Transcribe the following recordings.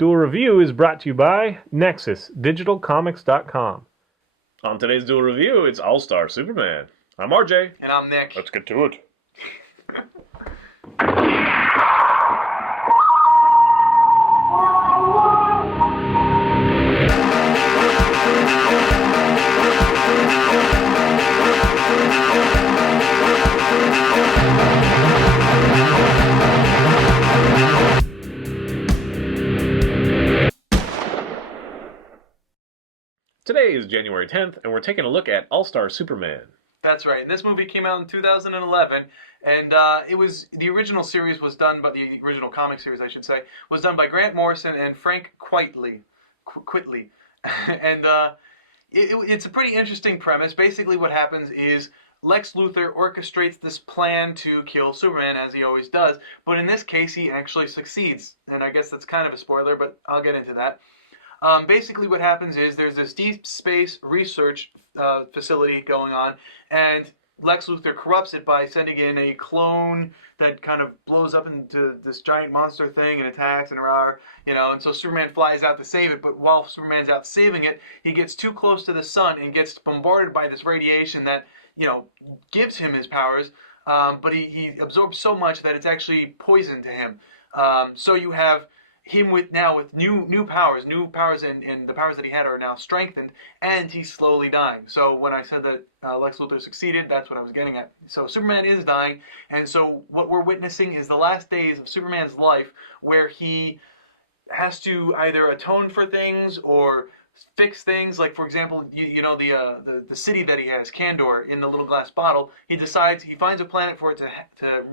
Duel Review is brought to you by NexusDigitalComics.com. On today's Duel Review, it's All-Star Superman. I'm RJ. And I'm Nick. Let's get to it. Today is January 10th, and we're taking a look at All-Star Superman. That's right. This movie came out in 2011, and it was the original series was done by the original comic series, I should say, was done by Grant Morrison and Frank Quitely. And it's a pretty interesting premise. Basically, what happens is Lex Luthor orchestrates this plan to kill Superman, as he always does. But in this case, he actually succeeds. And I guess that's kind of a spoiler, but I'll get into that. Basically what happens is there's this deep space research facility going on, and Lex Luthor corrupts it by sending in a clone that kind of blows up into this giant monster thing and attacks and so Superman flies out to save it, but while Superman's out saving it, he gets too close to the sun and gets bombarded by this radiation that, gives him his powers, but he absorbs so much that it's actually poison to him. So you have him with new powers, and the powers that he had are now strengthened, and he's slowly dying. So when I said that Lex Luthor succeeded, that's what I was getting at. So Superman is dying, and so what we're witnessing is the last days of Superman's life, where he has to either atone for things or fix things. Like, for example, the city that he has, Kandor, in the little glass bottle. He finds a planet for it to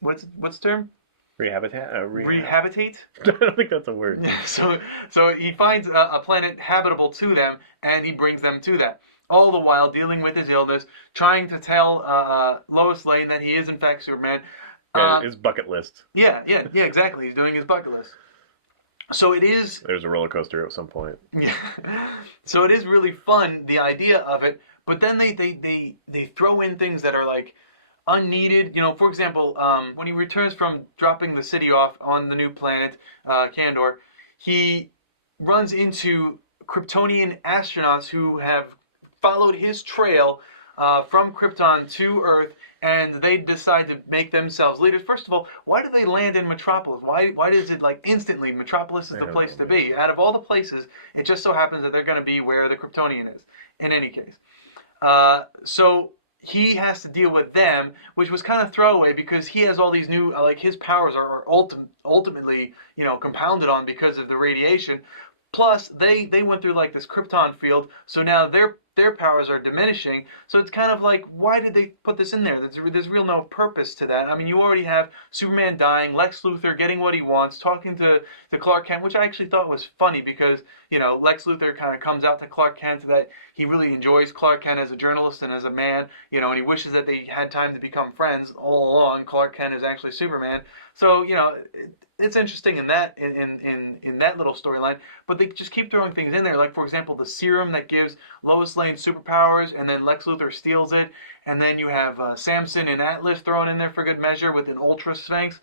what's the term? Rehabitate? Rehabitate? I don't think that's a word. So he finds a planet habitable to them, and he brings them to that. All the while dealing with his illness, trying to tell Lois Lane that he is in fact Superman. His bucket list. Yeah, exactly. He's doing his bucket list. So it is... There's a roller coaster at some point. Yeah. So it is really fun, the idea of it, but then they throw in things that are like unneeded. For example, when he returns from dropping the city off on the new planet, Kandor, he runs into Kryptonian astronauts who have followed his trail from Krypton to Earth, and they decide to make themselves leaders. First of all, why do they land in Metropolis? Why does it instantly Metropolis is the place to be? Out of all the places, it just so happens that they're going to be where the Kryptonian is. In any case, so he has to deal with them, which was kind of throwaway because he has all these new, his powers are ultimately, compounded on because of the radiation. Plus, they went through this Krypton field, so now their powers are diminishing. So it's kind of like, why did they put this in there? There's real no purpose to that. I mean, you already have Superman dying, Lex Luthor getting what he wants, talking to Clark Kent, which I actually thought was funny because, Lex Luthor kind of comes out to Clark Kent that he really enjoys Clark Kent as a journalist and as a man, and he wishes that they had time to become friends all along. Clark Kent is actually Superman. So, it's interesting in that in that little storyline, but they just keep throwing things in there. Like, for example, the serum that gives Lois Lane superpowers, and then Lex Luthor steals it, and then you have Samson and Atlas thrown in there for good measure with an Ultra Sphinx.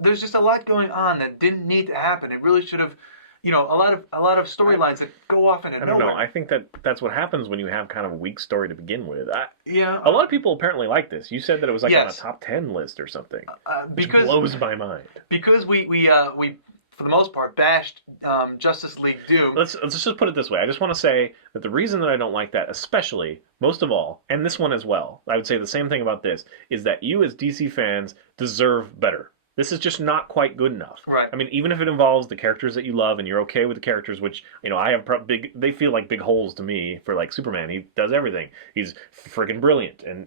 There's just a lot going on that didn't need to happen. It really should have, a lot of storylines that go off into nowhere. I don't know. I think that's what happens when you have kind of a weak story to begin with. Yeah. A lot of people apparently like this. You said that it was yes. on a top 10 list or something, which because blows my mind. Because we for the most part bashed Justice League Doom. Let's just put it this way. I just want to say that the reason that I don't like that, especially, most of all, and this one as well, I would say the same thing about this, is that you as DC fans deserve better. This is just not quite good enough. Right. I mean, even if it involves the characters that you love and you're okay with the characters, which, I have they feel like big holes to me for Superman. He does everything. He's freaking brilliant. And,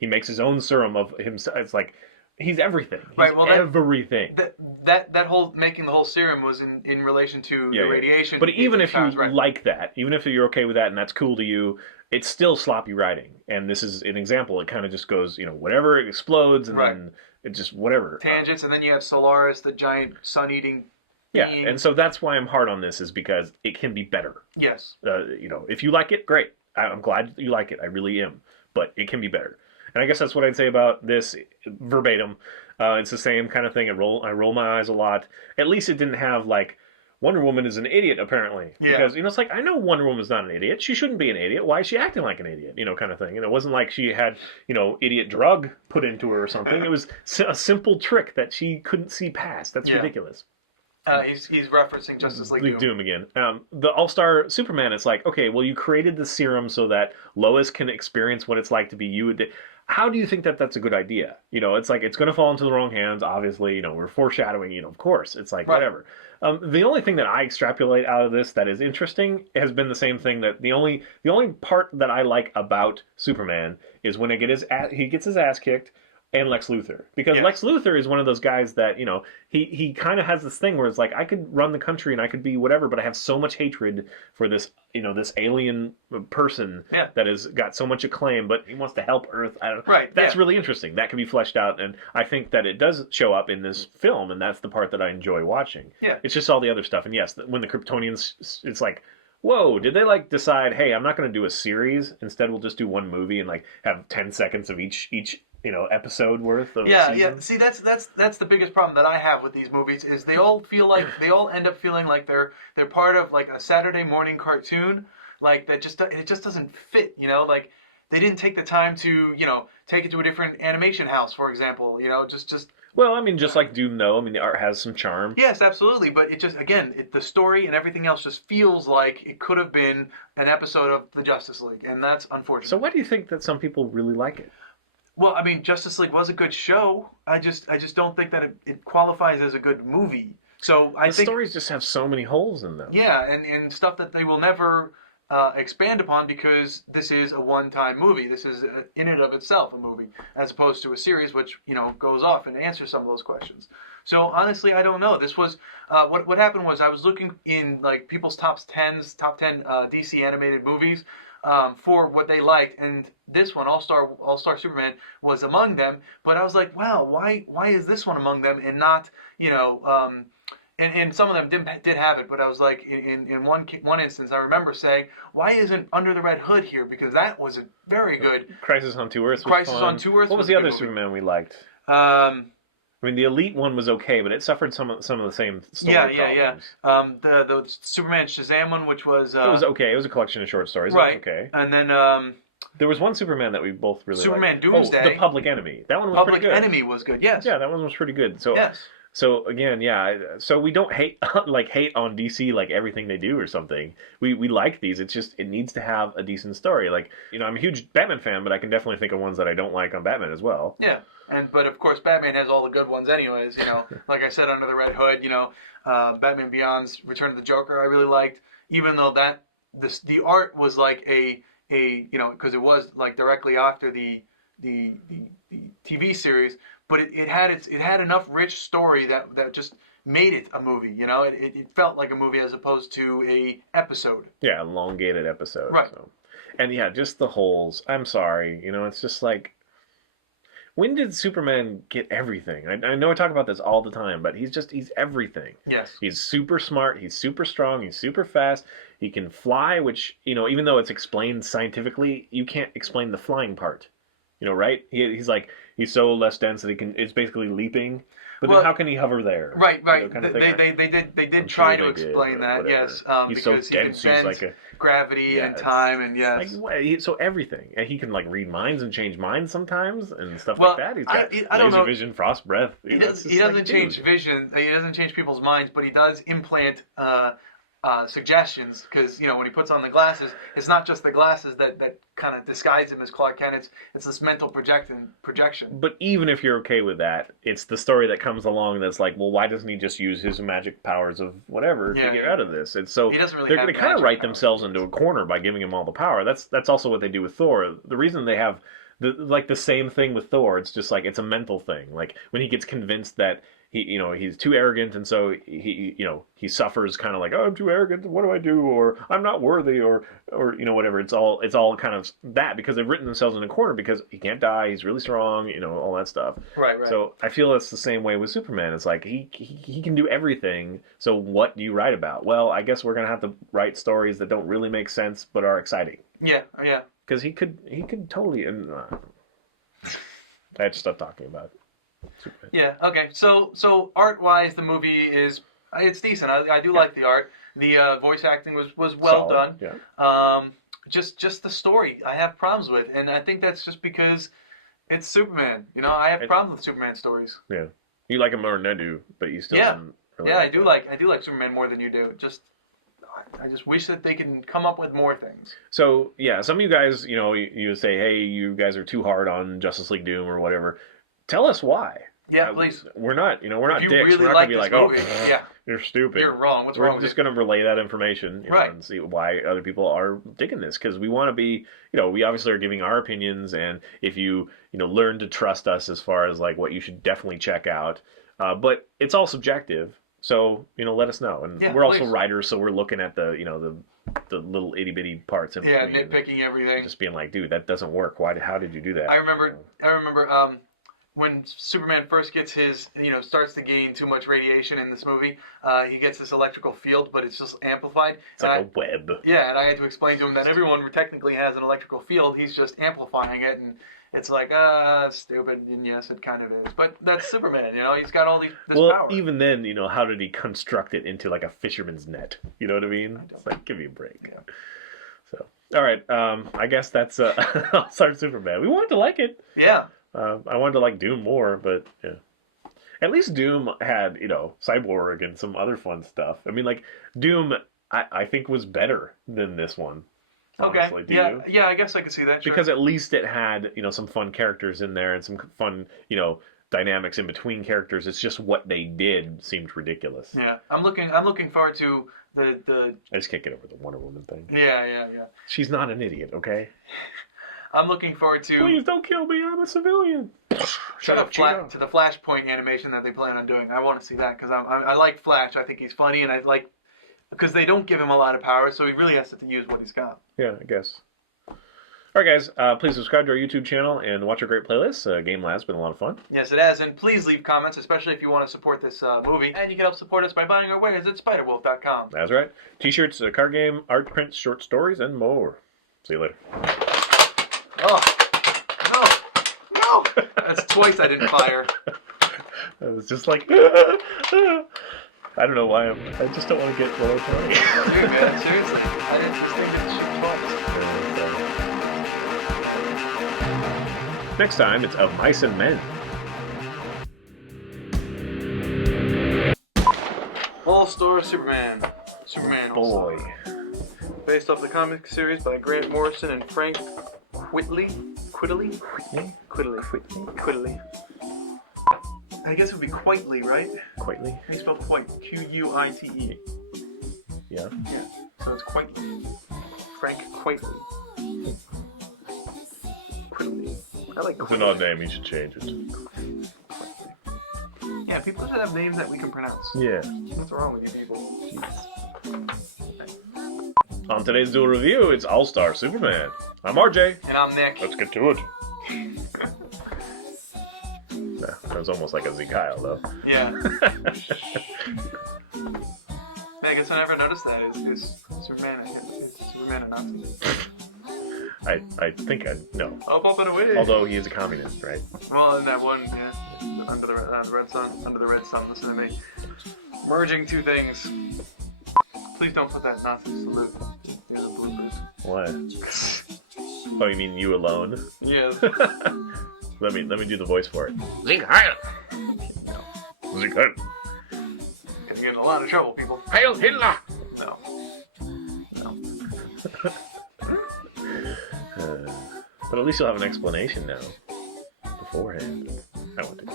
he makes his own serum of himself. It's like, he's everything. He's right. Well, everything. That whole making the whole serum was in relation to the radiation. But even if you right. like that, even if you're okay with that and that's cool to you, it's still sloppy writing. And this is an example. It kind of just goes, whatever, it explodes and right. then it just whatever. Tangents, and then you have Solaris, the giant sun-eating being. And so that's why I'm hard on this, is because it can be better. Yes. If you like it, great. I'm glad you like it. I really am. But it can be better. And I guess that's what I'd say about this verbatim. It's the same kind of thing. I roll my eyes a lot. At least it didn't have like Wonder Woman is an idiot apparently, Yeah. because it's like I know Wonder Woman's not an idiot. She shouldn't be an idiot. Why is she acting like an idiot? Kind of thing. And it wasn't like she had idiot drug put into her or something. It was a simple trick that she couldn't see past. That's ridiculous. He's referencing Justice League Doom again. The All-Star Superman, it's like, okay, well, you created the serum so that Lois can experience what it's like to be you. How do you think that that's a good idea? It's like it's going to fall into the wrong hands, obviously. We're foreshadowing, of course. It's like, whatever. The only thing that I extrapolate out of this that is interesting has been the same thing that the only part that I like about Superman is when he gets his ass kicked, and Lex Luthor. Because Lex Luthor is one of those guys that, he kind of has this thing where it's like, I could run the country and I could be whatever, but I have so much hatred for this, this alien person that has got so much acclaim, but he wants to help Earth. I don't know. Right. That's really interesting. That can be fleshed out, and I think that it does show up in this film, and that's the part that I enjoy watching. Yeah. It's just all the other stuff. And yes, when the Kryptonians, it's like, whoa, did they like decide, hey, I'm not going to do a series. Instead, we'll just do one movie and like have 10 seconds of each episode worth of season? See, that's the biggest problem that I have with these movies is they all end up feeling like they're part of like a Saturday morning cartoon, like that it just doesn't fit, like they didn't take the time to, take it to a different animation house, for example, just Well, I mean, just like Doom, though. I mean, the art has some charm. Yes, absolutely, but it just, again, the story and everything else just feels like it could have been an episode of the Justice League, and that's unfortunate. So why do you think that some people really like it? Well, I mean, Justice League was a good show. I just don't think that it qualifies as a good movie. So I think stories just have so many holes in them. Yeah, and stuff that they will never expand upon because this is a one-time movie. This is in and of itself a movie, as opposed to a series which goes off and answers some of those questions. So honestly, I don't know. This was what happened was I was looking in like people's top 10 DC animated movies. For what they liked, and this one, All Star Superman, was among them. But I was like, wow, why is this one among them and not, and some of them did have it, but I was like, in one instance, I remember saying, why isn't Under the Red Hood here? Because that was a very good Crisis on Two Earths. Crisis on Two Earths. What was the other Superman we liked? I mean, the Elite one was okay, but it suffered some of the same story problems. The Superman Shazam one, which was... it was okay. It was a collection of short stories. Right. It was okay. And then... there was one Superman that we both really Superman liked. Doomsday. Oh, The Public Enemy. That one was pretty good. Public Enemy was good, yes. Yeah, that one was pretty good. So, yes. So again, yeah. So we don't hate on DC like everything they do or something. We like these. It's just it needs to have a decent story. Like I'm a huge Batman fan, but I can definitely think of ones that I don't like on Batman as well. Yeah. But of course, Batman has all the good ones, anyways. Like I said, Under the Red Hood. Batman Beyond's Return of the Joker, I really liked. Even though the art was like because it was like directly after the TV series, but it had enough rich story that just made it a movie. It felt like a movie as opposed to a episode. Yeah, elongated episode. Right. So. And yeah, just the holes. I'm sorry. It's just like. When did Superman get everything? I know I talk about this all the time, but he's everything. Yes. He's super smart, he's super strong, he's super fast, he can fly, which, even though it's explained scientifically, you can't explain the flying part. Right? He's so less dense that it's basically leaping. But then how can he hover there? Right. Kind of they did try to explain that, yes. He's because so dense, he can he's bend gravity and time, and yes. So everything. And he can read minds and change minds sometimes and stuff like that. He's got laser vision, frost breath. He doesn't change vision. He doesn't change people's minds, but he does implant suggestions because when he puts on the glasses, it's not just the glasses that kind of disguise him as Clark Kent. It's this mental projection. But even if you're okay with that, it's the story that comes along that's like, well, why doesn't he just use his magic powers of whatever to get out of this? And so he doesn't really they're going to kind of write themselves into a corner by giving him all the power. That's also what they do with Thor. The reason they have the same thing with Thor, it's just like it's a mental thing. Like when he gets convinced that he's too arrogant, and so he suffers kind of like, oh, I'm too arrogant, what do I do, or I'm not worthy, or whatever. It's all kind of that because they've written themselves in a corner because he can't die, he's really strong, all that stuff. Right. So I feel it's the same way with Superman. It's like he can do everything. So what do you write about? Well, I guess we're gonna have to write stories that don't really make sense but are exciting. Yeah. Because he could totally I had to stop talking about Superman. Yeah. Okay. So art-wise, the movie it's decent. I do like the art. The voice acting was well Solid, done. Yeah. Just the story I have problems with, and I think that's just because it's Superman. You know, I have problems with Superman stories. Yeah. You like him more than I do, but you still didn't really Yeah, like I do like Superman more than you do. I just wish that they can come up with more things. So, yeah, some of you guys, you say, hey, you guys are too hard on Justice League Doom or whatever. Tell us why. Yeah, please. We're not, we're not if you dicks. Really we're not like going to be this like, movie, oh, yeah, you're stupid. You're wrong. What's wrong We're with just going to relay that information and see why other people are digging this. Because we want to be, we obviously are giving our opinions. And if you, learn to trust us as far as like what you should definitely check out. But it's all subjective. So, let us know. And we're also writers, so we're looking at the, the little itty bitty parts in between. Yeah, nitpicking everything. Just being like, dude, that doesn't work. How did you do that? I remember when Superman first gets his, starts to gain too much radiation in this movie, he gets this electrical field, but it's just amplified. It's like a web. Yeah, and I had to explain to him that everyone technically has an electrical field. He's just amplifying it, and it's like, that's stupid. And yes, it kind of is. But that's Superman, he's got all this power. Well, even then, how did he construct it into like a fisherman's net? You know what I mean? It's like, give me a break. Yeah. So, all right. I guess that's All-Star Superman. We wanted to like it. Yeah. I wanted to like Doom more, but yeah. At least Doom had, Cyborg and some other fun stuff. I mean, like, Doom, I think was better than this one. Honestly. Okay. Yeah, I guess I could see that. Sure. Because at least it had, some fun characters in there and some fun, dynamics in between characters. It's just what they did seemed ridiculous. Yeah. I'm looking forward to the I just can't get over the Wonder Woman thing. Yeah. She's not an idiot, okay? I'm looking forward to... Please don't kill me, I'm a civilian. Shut up, Cheeto. To the Flashpoint animation that they plan on doing. I want to see that because I like Flash. I think he's funny, and I like... Because they don't give him a lot of power, so he really has to use what he's got. Yeah, I guess. All right, guys. Please subscribe to our YouTube channel and watch our great playlists. Game Lab's been a lot of fun. Yes, it has. And please leave comments, especially if you want to support this movie. And you can help support us by buying our wares at spiderwolf.com. That's right. T-shirts, card game, art prints, short stories, and more. See you later. Oh, no! That's twice I didn't fire. I was just like... I don't know why I just don't want to get below 20. Dude, man, seriously. I didn't just think to shoot twice. Next time, it's Of Mice and Men. All-Star Superman. Superman. Boy. Based off the comic series by Grant Morrison and Frank Quitely. I guess it would be Quitely, right? Quitely? How do you spell Quite? Quite. Yeah. Yeah. So it's Quitely. Frank Quitely. Quitely. I like It's an odd name, you should change it. Yeah, people should have names that we can pronounce. Yeah. What's wrong with you people? On today's Duel review, it's All-Star Superman. I'm RJ. And I'm Nick. Let's get to it. That was almost like a Z Kyle, though. Yeah. I guess I never noticed that. Is Superman a Nazi? I think I know. Up and away. Although he is a communist, right? Well, in that one, yeah, under the red sun. Listen to me. Merging two things. Please don't put that Nazi salute in the bloopers. What? Oh, you mean you alone? Yeah. Let me do the voice for it. Sieg Heil! Sieg Heil! Gonna get in a lot of trouble, people. Heil Hitler! No. But at least you'll have an explanation now. Beforehand. I want to.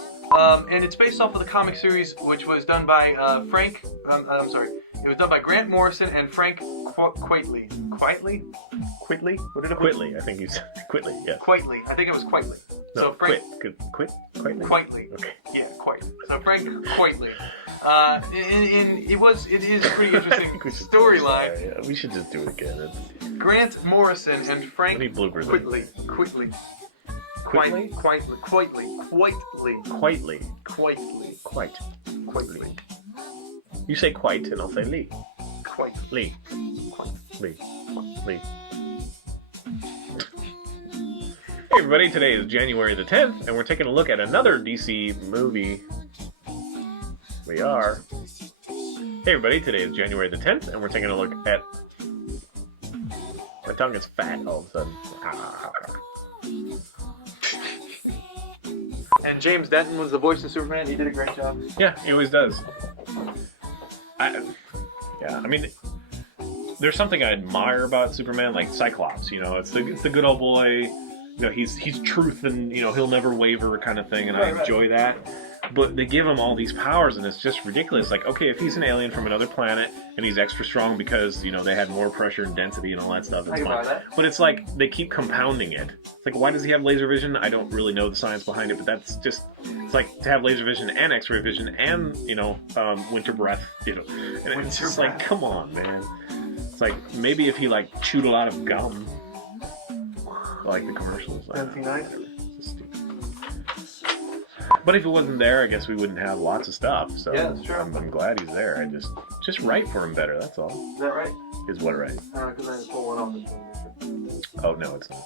And it's based off of the comic series, which was done by Frank. I'm sorry. It was done by Grant Morrison and Frank Quitely. Quitely? What did it? Quitely. I think you said Quitely. Yeah. Quitely. I think it was Quitely. No, So Frank Quitely. Quitely. Okay. Yeah, Quitely. So Frank Quitely. And it is a pretty interesting storyline. Yeah, we should just do it again. Grant Morrison and Frank Any bloopers? Quitely. Quitely? Quite. You say quite, and I'll say Lee. Lee. everybody, today is January the 10th, and we're taking a look at another DC movie. We are. Hey everybody, today is January the 10th, and we're taking a look at... My tongue is fat all of a sudden. And James Denton was the voice of Superman. He did a great job. Yeah, he always does. I mean, there's something I admire about Superman, like Cyclops. You know, it's the good old boy. You know, he's truth, and you know he'll never waver, kind of thing, and I enjoy that. But they give him all these powers, and it's just ridiculous. Like, okay, if he's an alien from another planet and he's extra strong because you know they had more pressure and density and all that stuff, it's fine. But it's like they keep compounding it. It's like, why does he have laser vision? I don't really know the science behind it, but that's just. It's like to have laser vision and X-ray vision and you know winter breath. You know, and it's just like, come on, man. It's like maybe if he like chewed a lot of gum, like the commercials. Fancy nice. But if it wasn't there, I guess we wouldn't have lots of stuff. So yeah, that's true. I'm glad he's there. I just write for him better. That's all. Is that right? Is what right? Because I just pull one off. Oh no, it's not.